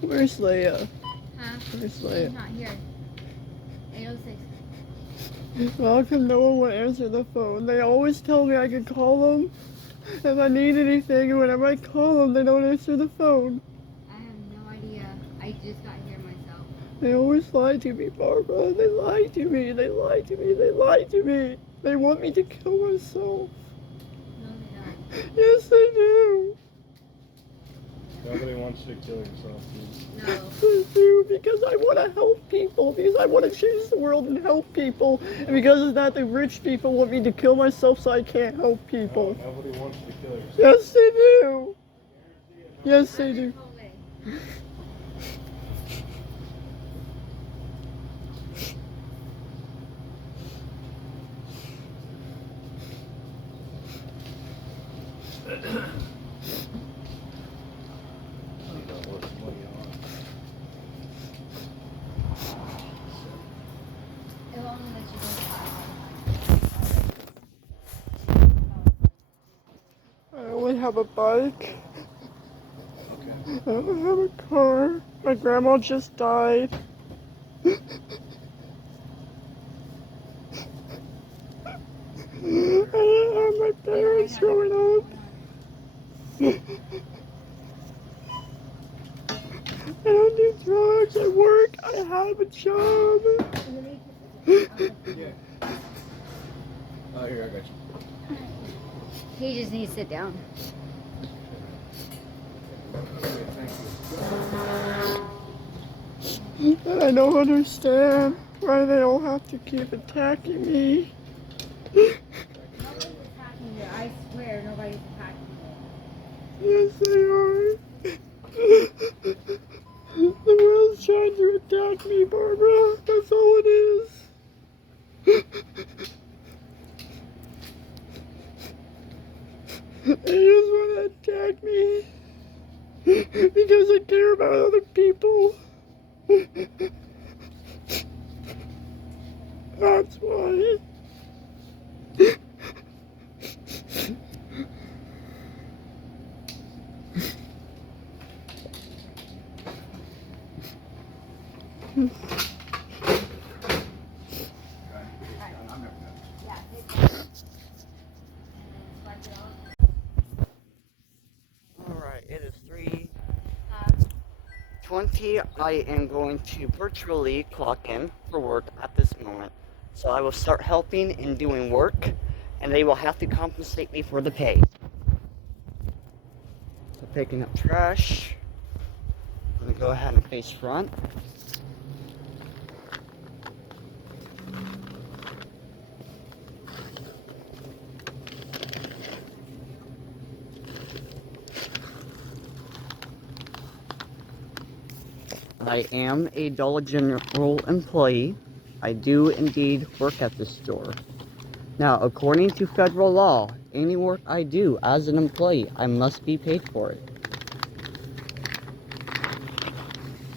Where's Leia? Huh? Where's She's Leia? not here. 806. How come no one will answer the phone? They always tell me I can call them if I need anything, and whenever I call them, they don't answer the phone. I have no idea. I just got here myself. They always lie to me, Barbara. They lie to me. They lie to me. They lie to me. They want me to kill myself. No, they don't. Yes, they do. Nobody wants you to kill yourself, dude. No. They do, because I want to help people. Because I want to change the world and help people. And because of that, the rich people want me to kill myself so I can't help people. No, nobody wants you to kill yourself. Yes, they do. Yes, they do. It'll only let you I only have a bike. Okay. I don't have a car. My grandma just died. I didn't have my parents growing up. I don't do drugs. I work. I have a job. Yeah. Oh, here, I got you. He just needs to sit down. Okay, thank you. And I don't understand why they all have to keep attacking me. Nobody's attacking you. I swear nobody's attacking you. Yes, they are. The world's trying to attack me, Barbara. That's all it is. They just want to attack me because I care about other people. That's why. Alright, it is 3:20. I am going to virtually clock in for work at this moment. So I will start helping and doing work, and they will have to compensate me for the pay. So picking up trash. I'm gonna go ahead and face front. I am a Dollar General employee. I do indeed work at this store. Now, according to federal law, any work I do as an employee, I must be paid for it.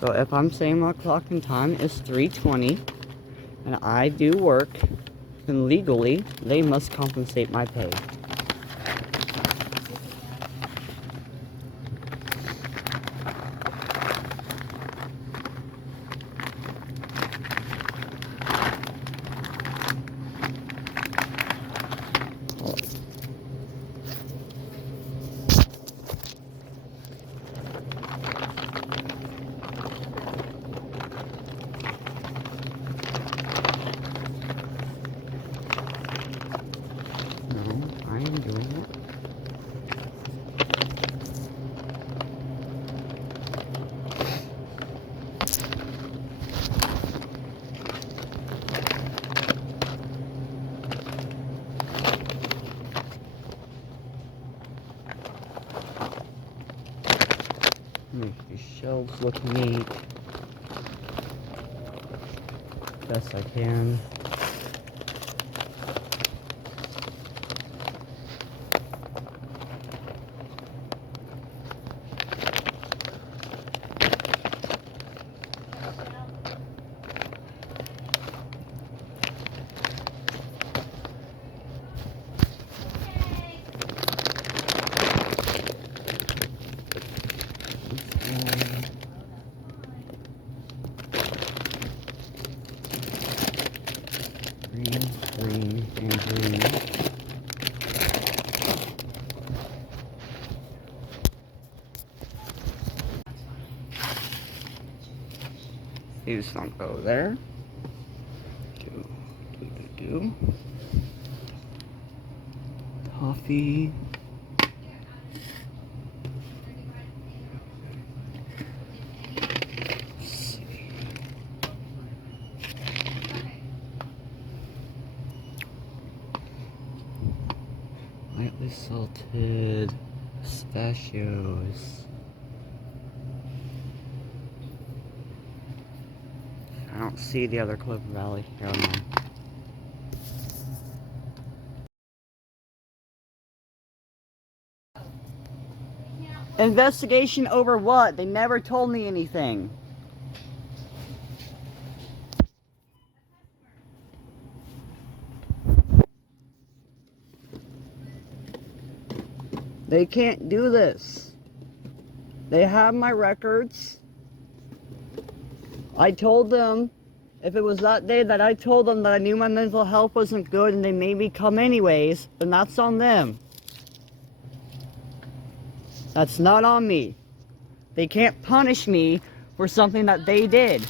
So if I'm saying my clocking time is 3:20 and I do work, then legally they must compensate my pay. I am doing it. Make these shelves look neat. Best I can. Please don't go there. Do. Coffee. Lightly salted pistachios. I don't see the other Cliff Valley. Here, hold on. Investigation over what? They never told me anything. They can't do this. They have my records. I told them, if it was that day that I told them that I knew my mental health wasn't good and they made me come anyways, then that's on them. That's not on me. They can't punish me for something that they did.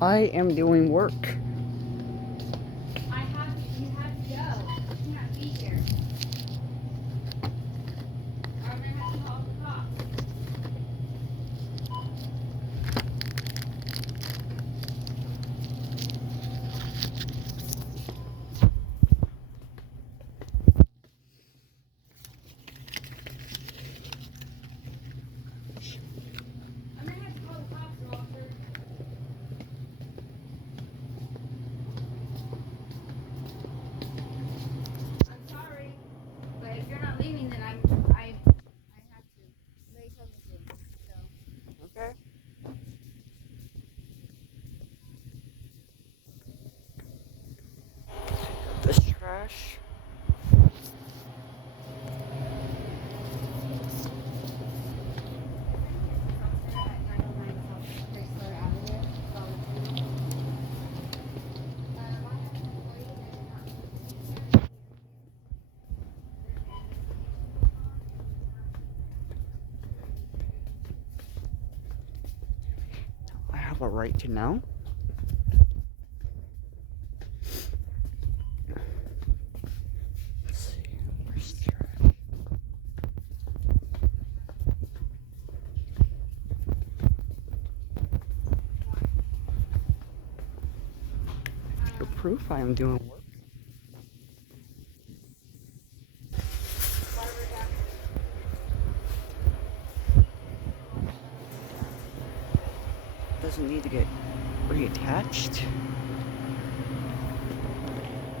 I am doing work. You have to go. You cannot be here. Or I'm gonna have to call the cops. I'm gonna have to call the cops, officer. I'm sorry, but if you're not leaving, then I have to. They told me to. So. Okay. This trash. I have a right to know. Let's see, where's the trash? For proof I am doing work. Doesn't need to get reattached.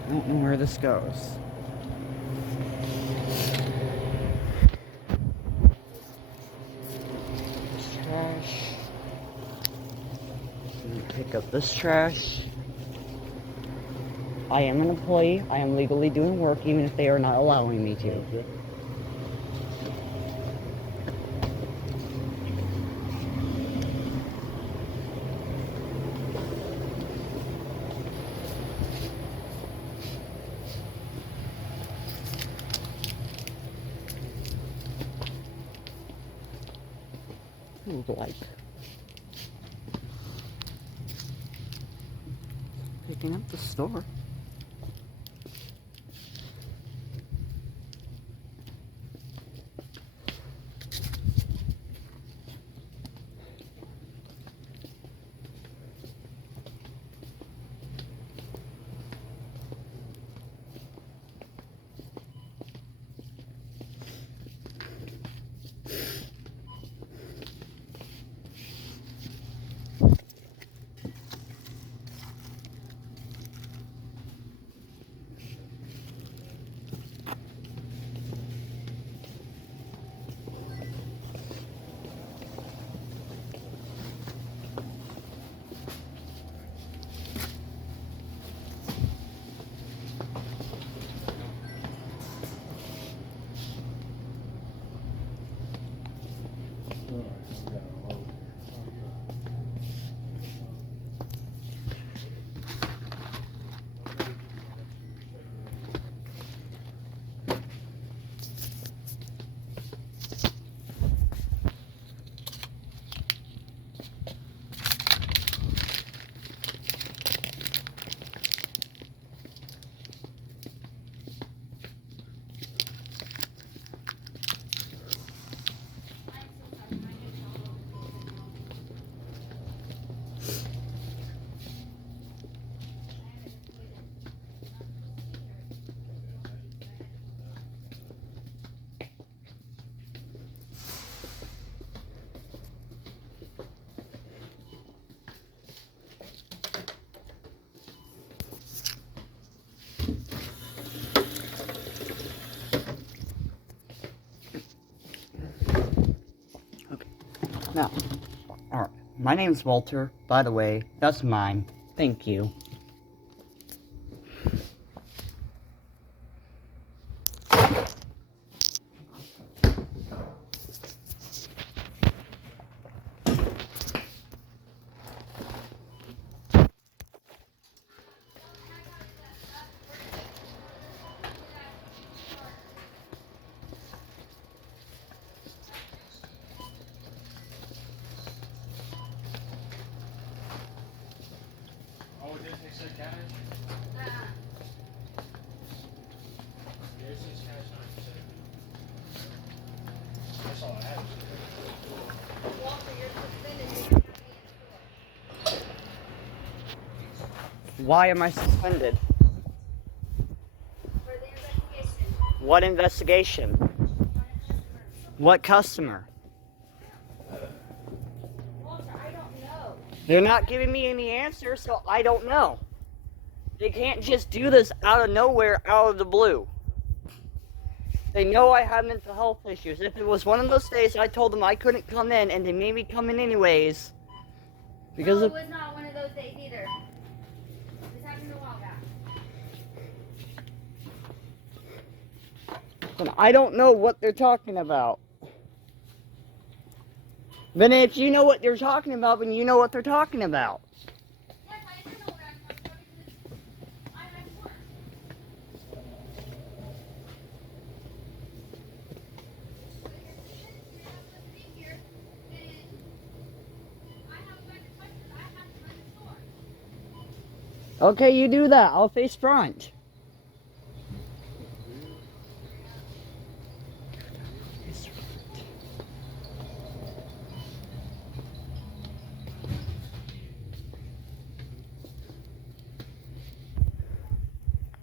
I don't know where this goes. This trash. Pick up this trash. I am an employee. I am legally doing work even if they are not allowing me to. Like picking up the store. Now, alright. My name's Walter, by the way. That's mine. Thank you. Oh, it said cash? Yeah, it says cash 9%. That's all I have. Walter, you're suspended. You can't be in school. Why am I suspended? For the investigation. What investigation? On a customer. What customer? Walter, I don't know. They're not giving me any answers, so I don't know. They can't just do this out of nowhere, out of the blue. They know I have mental health issues. If it was one of those days I told them I couldn't come in and they made me come in anyways. Because No, of, it was not one of those days either. This happened a while back. and I don't know what they're talking about. Then if you know what they're talking about, then you know what they're talking about. Yes, I do know what I'm talking about because I'm at work. But you're listening here, and I have a bunch of questions. I have to run the store. Okay, you do that. I'll face front.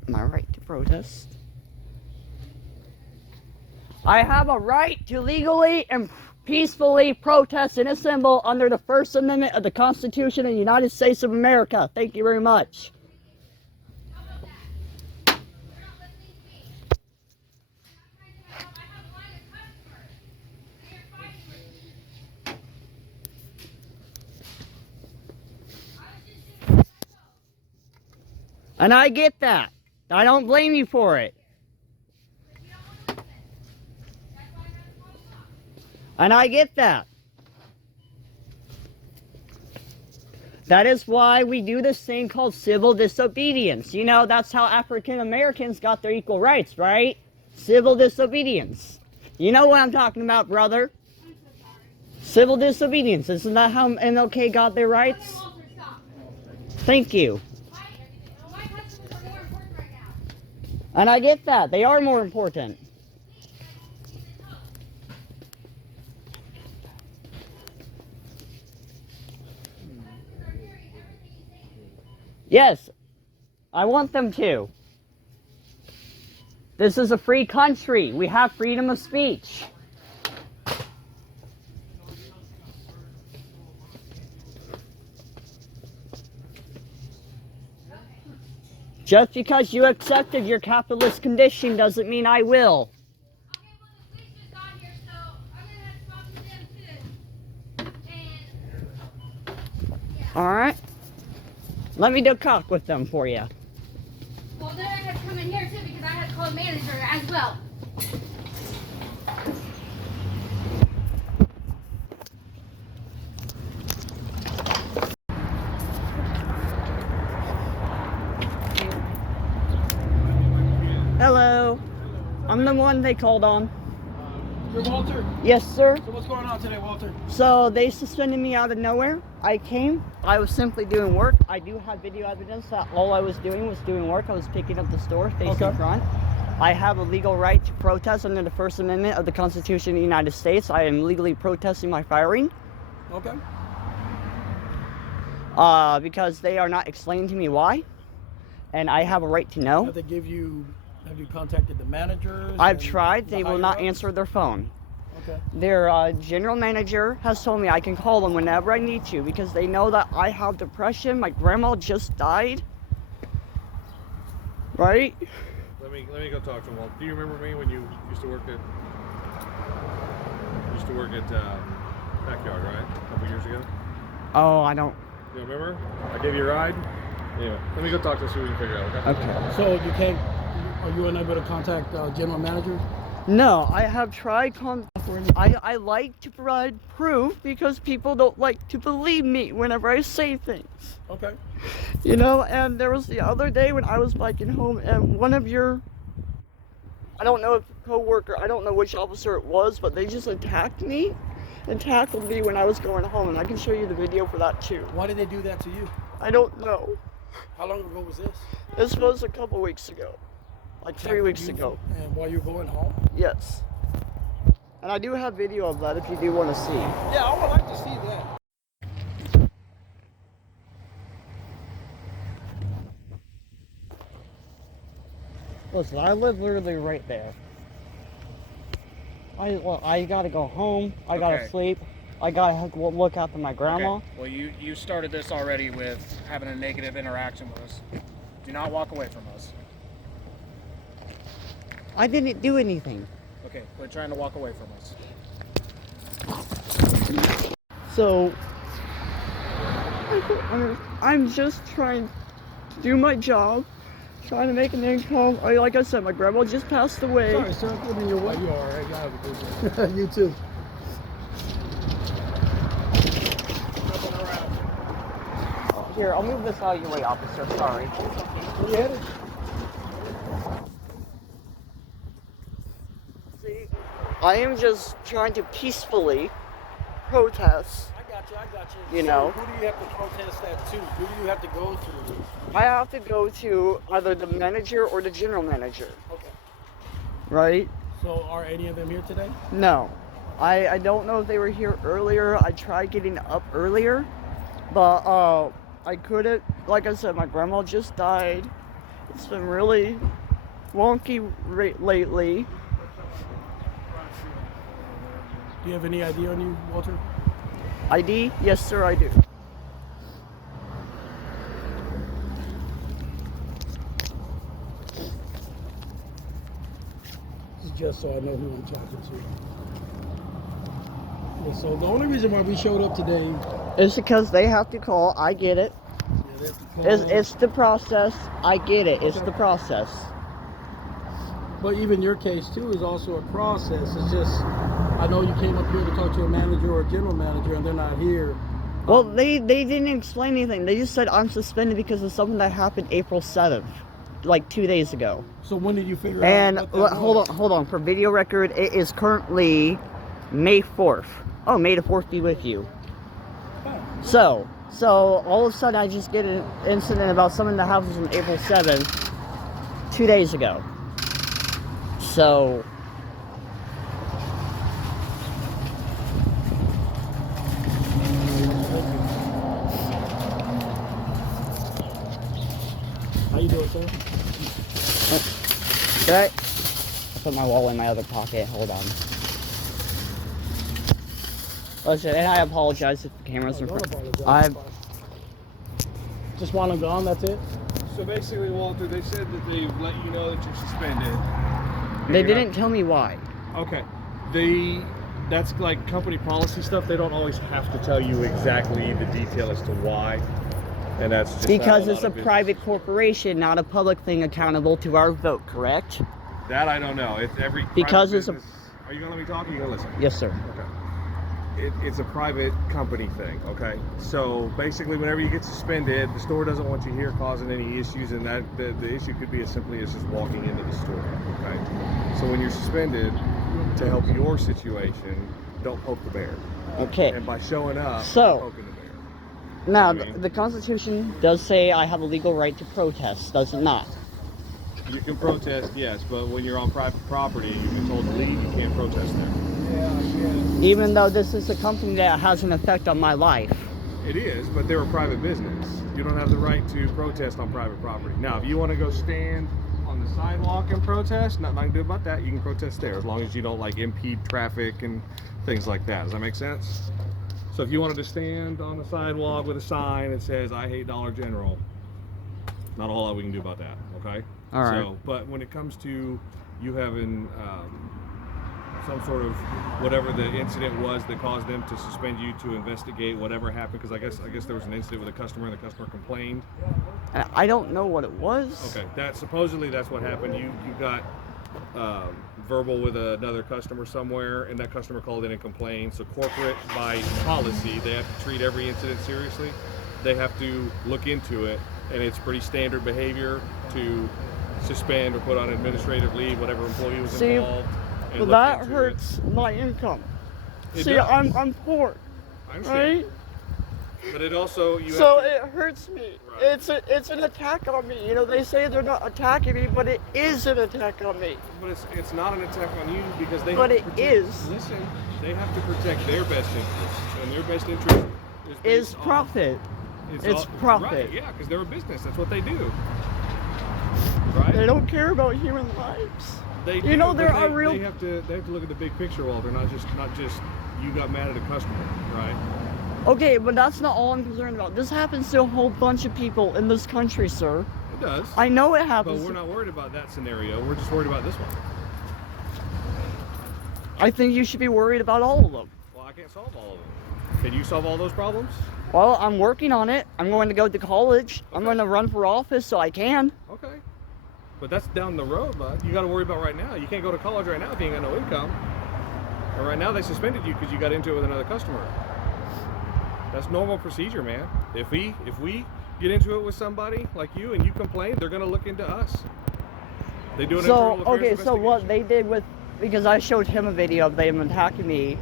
My right to protest. I have a right to legally and peacefully protest and assemble under the First Amendment of the Constitution of the United States of America. Thank you very much. How about that? You're not listening to me. I'm not trying to help. I have a line of customers. They are fighting with me. I was just doing myself. And I get that. I don't blame you for it. But you don't want to listen. That's why I had to call you off. And I get that. That is why we do this thing called civil disobedience. You know, that's how African Americans got their equal rights, right? Civil disobedience. You know what I'm talking about, brother. I'm so sorry. Civil disobedience. Isn't that how MLK got their rights? Okay, Walter, stop. Thank you. My customers are more important right now. And I get that. They are more important. Yes, I want them to. This is a free country. We have freedom of speech. Just because you accepted your capitalist condition doesn't mean I will. Okay, well, the police just got here, so I'm gonna have to talk to them too. And Alright? Let me do cock with them for you. well, then I had to come in here too because I had to call the manager as well. Hello. I'm the one they called on. You're Walter? Yes, sir. So what's going on today, Walter? So they suspended me out of nowhere. I came. I was simply doing work. I do have video evidence that all I was doing work. I was picking up the store facing Okay. front. I have a legal right to protest under the First Amendment of the Constitution of the United States. I am legally protesting my firing. Okay. Because they are not explaining to me why. And I have a right to know. Have you contacted the managers? I've and tried. the They will not higher-ups? answer their phone. Okay. Their general manager has told me I can call them whenever I need to because they know that I have depression. My grandma just died. Right? Let me go talk to him. Well, do you remember me when you used to work at backyard, right? A couple years ago. Oh, I don't. You remember? I gave you a ride. Yeah. Let me go talk to see what we can figure out. Okay. Okay. So you can't, are you unable to contact general manager? No, I have tried I like to provide proof because people don't like to believe me whenever I say things. Okay. You know, and there was the other day when I was biking home and one of your, I don't know if co-worker, I don't know which officer it was, but they just attacked me and tackled me when I was going home, and I can show you the video for that too. Why did they do that to you? I don't know. How long ago was this? This was a couple weeks ago. Like 3 weeks You- ago. And while you're going home? Yes. And I do have video of that if you do want to see. Yeah, I would like to see that. Listen, I live literally right there. I gotta go home. I gotta Okay. sleep. I gotta look after my grandma. Okay. Well, you started this already with having a negative interaction with us. Do not walk away from us. I didn't do anything. Okay, quit trying to walk away from us. So, I'm just trying to do my job, trying to make an income. Like I said, my grandma just passed away. Sorry, sir. I mean, you're what? You all right? You have a good day. You too. Here, I'll move this out of your way, officer. Sorry. Where you headed? See, I am just trying to peacefully protest. I got you. You So know. who do you have to protest that to? Who do you have to go to? I have to go to either the manager or the general manager, Okay. right? So are any of them here today? No. I don't know if they were here earlier. I tried getting up earlier, but I couldn't. Like I said, my grandma just died. It's been really wonky lately. Do you have any ID on you, Walter? ID? Yes, sir, I do. This is just so I know who I'm talking to. Yeah, so the only reason why we showed up today, It's because they have to call. I get it. they have to call, It's the process. I get it. It's the process. but even your case too is also a process. It's just, I know you came up here to talk to a manager or a general manager and they're not here. Well, they didn't explain anything. They just said I'm suspended because of something that happened April 7th, like 2 days ago. So when did you figure And out what that was? hold on. For video record, it is currently May 4th. Oh, May the 4th be with you. So all of a sudden I just get an incident about something that happens on April 7th, 2 days ago. So, How you doing, sir? did I put my wallet in my other pocket? Hold on. Listen, and I apologize if the camera's in Don't front. apologize. Just want them gone, that's it? So basically, Walter, they said that they've let you know that you're suspended. They You're not- didn't tell me why. Okay. That's like company policy stuff. They don't always have to tell you exactly the detail as to why. And that's just Because how it's a lot of private corporation, not a public thing accountable to our vote, correct? business- That I don't know. It's every Because private it's a- business- Are you gonna let me talk? Or are you gonna listen? Yes, sir. Okay. It's a private company thing, okay? So basically, whenever you get suspended, the store doesn't want you here causing any issues, and that the issue could be as simply as just walking into the store, okay? So when you're suspended, to help your situation, don't poke the bear. Okay. And by showing up, So- you're poking the bear. Now, I mean- the Constitution does say I have a legal right to protest, does it not? You can protest, yes, but when you're on private property, you've been told to leave, you can't protest there. Even though this is a company that has an effect on my life. It is, but they're a private business. You don't have the right to protest on private property. Now, if you want to go stand on the sidewalk and protest, nothing I can do about that. You can protest there as long as you don't like impede traffic and things like that. Does that make sense? So if you wanted to stand on the sidewalk with a sign that says "I hate Dollar General," not a whole lot we can do about that. Okay. All right. So, but when it comes to you having some sort of whatever the incident was that caused them to suspend you to investigate whatever happened. Because I guess there was an incident with a customer and the customer complained. And I don't know what it was. Okay, supposedly that's what happened. You got verbal with another customer somewhere, and that customer called in and complained. So corporate, by policy, they have to treat every incident seriously. They have to look into it, and it's pretty standard behavior to suspend or put on administrative leave whatever employee was involved. And Well, look that into hurts my income. It See, does. I'm poor, I understand. right? But it also So have to, it hurts me. Right. It's an attack on me. You know, they say they're not attacking me, but it is an attack on me. but it's not an attack on you because they. But have to it protect- is. Listen, they have to protect their best interests, and their best interest Is based on- profit. It's all- profit. Right, yeah, because they're a business. That's what they do. Right? They don't care about human lives. They You do, know, but there are real- They have to look at the big picture, Walter. Not just you got mad at a customer, right? Okay, but that's not all I'm concerned about. This happens to a whole bunch of people in this country, sir. It does. I know it But happens. we're not worried about that scenario. We're just worried about this one. I think you should be worried about all of them. Well, I can't solve all of them. Can you solve all those problems? Well, I'm working on it. I'm going to go to college. I'm Okay. going to run for office so I can. Okay. But that's down the road, bud. You got to worry about right now. You can't go to college right now if you ain't got no income. And right now they suspended you because you got into it with another customer. That's normal procedure, man. If we get into it with somebody like you and you complain, they're gonna look into us. They do an So, internal affairs okay, so what investigation. they did with, because I showed him a video of them attacking me,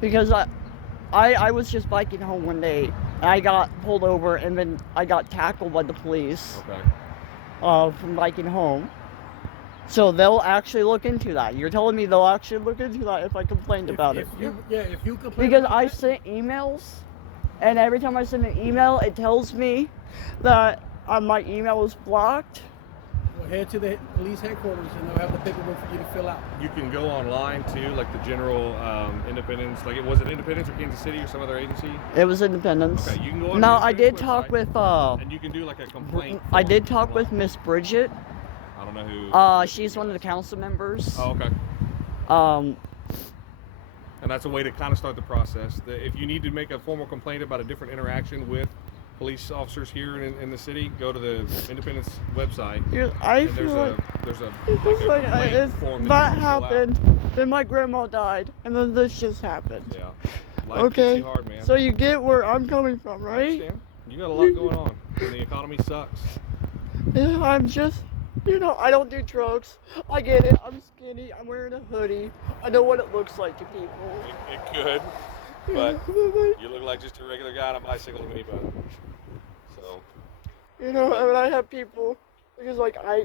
because I was just biking home one day, and I got pulled over, and then I got tackled by the police Okay. from biking home. So they'll actually look into that. You're telling me they'll actually look into that if I complained about it? If you complain Because about I that, sent emails, and every time I send an email, it tells me that my email is blocked. well, head to the police headquarters and they'll have the paperwork for you to fill out. You can go online too, like the general Independence. Like was it Independence or Kansas City or some other agency? It was Independence. Okay, you can go on. No, the I did website, talk with And you can do like a complaint. I did form talk with online. Miss Bridget. I don't know who. She's one of the council members. Oh, okay. And that's a way to kind of start the process. If you need to make a formal complaint about a different interaction with police officers here in the city, go to the Independence website. Yeah, I And feel like there's a it's like just a like complaint if form that that you can fill out. happened, then my grandma died, and then this just happened. Yeah. Life Okay, gets you hard, man. so you get where I'm coming from, I right? understand. You got a lot going on, and the economy sucks. Yeah, I'm just, I don't do drugs. I get it. I'm skinny. I'm wearing a hoodie. I know what it looks like to people. It could, but you look like just a regular guy on a bicycle to me, bud. So, And I have people, because like I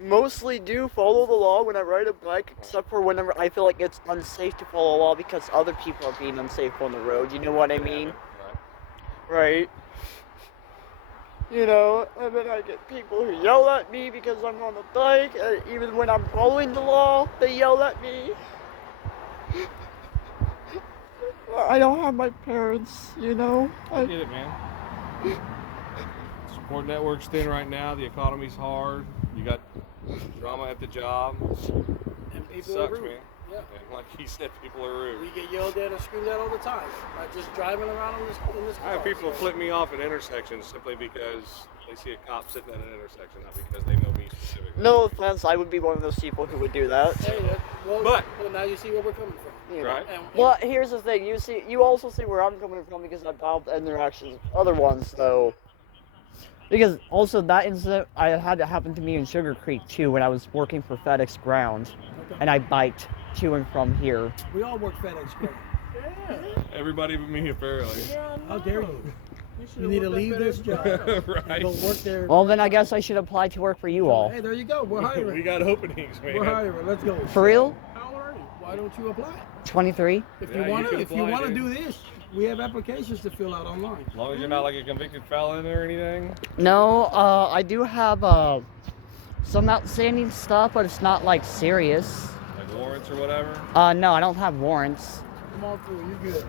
mostly do follow the law when I ride a bike, except for whenever I feel like it's unsafe to follow the law because other people are being unsafe on the road. You know what I mean? right. Right? And then I get people who yell at me because I'm on the bike, and even when I'm following the law, they yell at me. I don't have my parents, I get it, man. Support network's thin right now. The economy's hard. You got drama at the job. And It people sucks, are rude. man. Yeah. And like he said, people are rude. We get yelled at and screamed at all the time. Like just driving around in this car. I have people flip me off at intersections simply because they see a cop sitting at an intersection, not because they know me specifically. No offense, I would be one of those people who would do that. Hey, well, But- well, now you see where we're coming from. You know. Right. Well, here's the thing. You also see where I'm coming from because I've had interactions with other ones, though. Because also that incident, I had to happen to me in Sugar Creek too when I was working for FedEx Ground, and I biked to and from here. We all work FedEx Ground. Yeah. Everybody but me, apparently. How dare you? You need to leave this job and Right. go work there. Well, then I guess I should apply to work for you all. Hey, there you go. We're hiring. We got openings, man. We're hiring. Let's go. For real? How old are you? Why don't you apply? 23. If Yeah, you you want to, can if you apply, want to dude. do this, we have applications to fill out online. As long as you're not like a convicted felon or anything. No, I do have some outstanding stuff, but it's not like serious. Like warrants or whatever. No, I don't have warrants. Come on through. You good?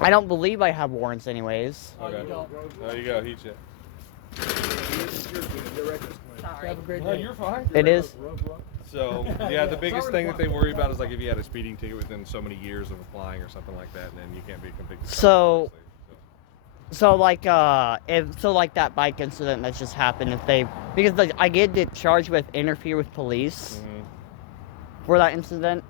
I don't believe I have warrants anyways. Oh, you don't. There you go, heat you. Have a great No, day. you're fine. It is. So yeah, the biggest thing that they worry about is like if you had a speeding ticket within so many years of applying or something like that, and then you can't be convicted. So like like that bike incident that just happened, because like, I get charged with interfere with police for that incident,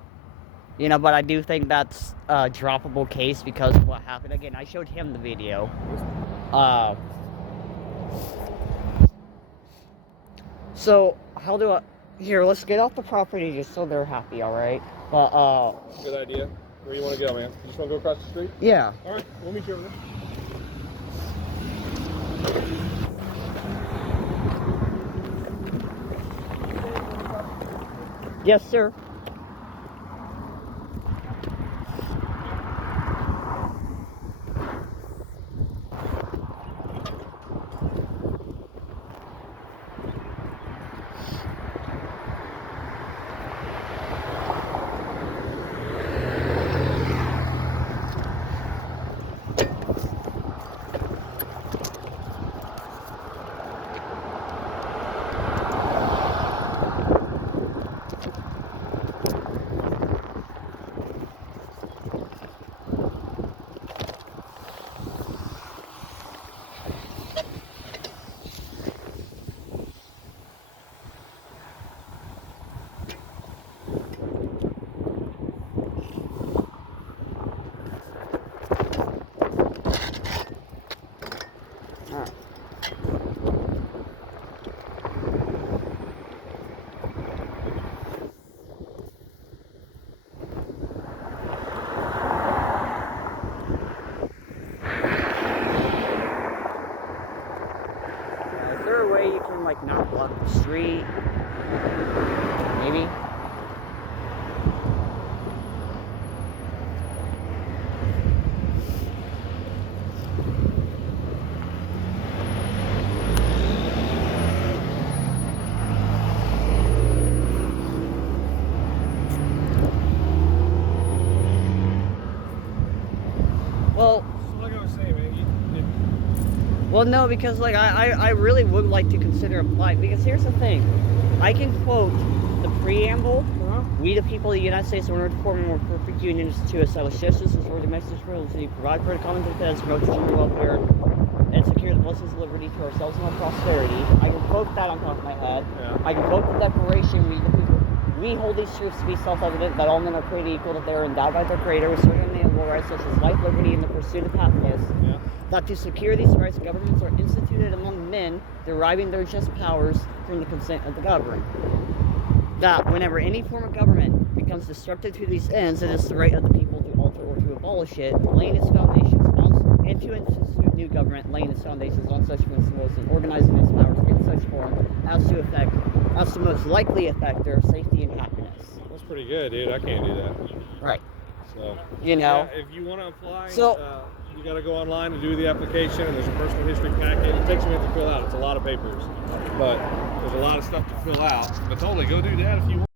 you know, but I do think that's a droppable case because of what happened. Again, I showed him the video. So how do I? Here, let's get off the property just so they're happy, all right? But good idea. Where you want to go, man? You just want to go across the street? yeah. All right, we'll meet you over there. Yes, sir. Is there a way you can like not block the street? Maybe. Well, Like I was saying, man. well, no, because like I really would like to consider applying, because here's the thing, I can quote the preamble. We, the people of the United States, in order to form a more perfect union, is to establish justice, restore domestic stability, provide for the common defense, promote general welfare, and secure the blessings of liberty to ourselves and our posterity. I can quote that on top of my head. Yeah. I can quote the Declaration. We, the people, we hold these truths to be self-evident that all men are created equal, that they are endowed by their Creator with certain inalienable rights such as life, liberty, and the pursuit of happiness. Yeah. That to secure these rights, governments are instituted among men, deriving their just powers from the consent of the governed. That whenever any form of government becomes destructive to these ends, it is the right of the people to alter or to abolish it, laying its foundations on, and to institute new government, laying its foundations on such principles and organizing its powers in such form as to most likely affect their safety and happiness. That's pretty good, dude. I can't do that. Right. So, You know. yeah, if you want to apply, So- you got to go online and do the application, and there's a personal history packet. It takes a minute to fill out. It's a lot of papers, but there's a lot of stuff to fill out. But totally, go do that if you want.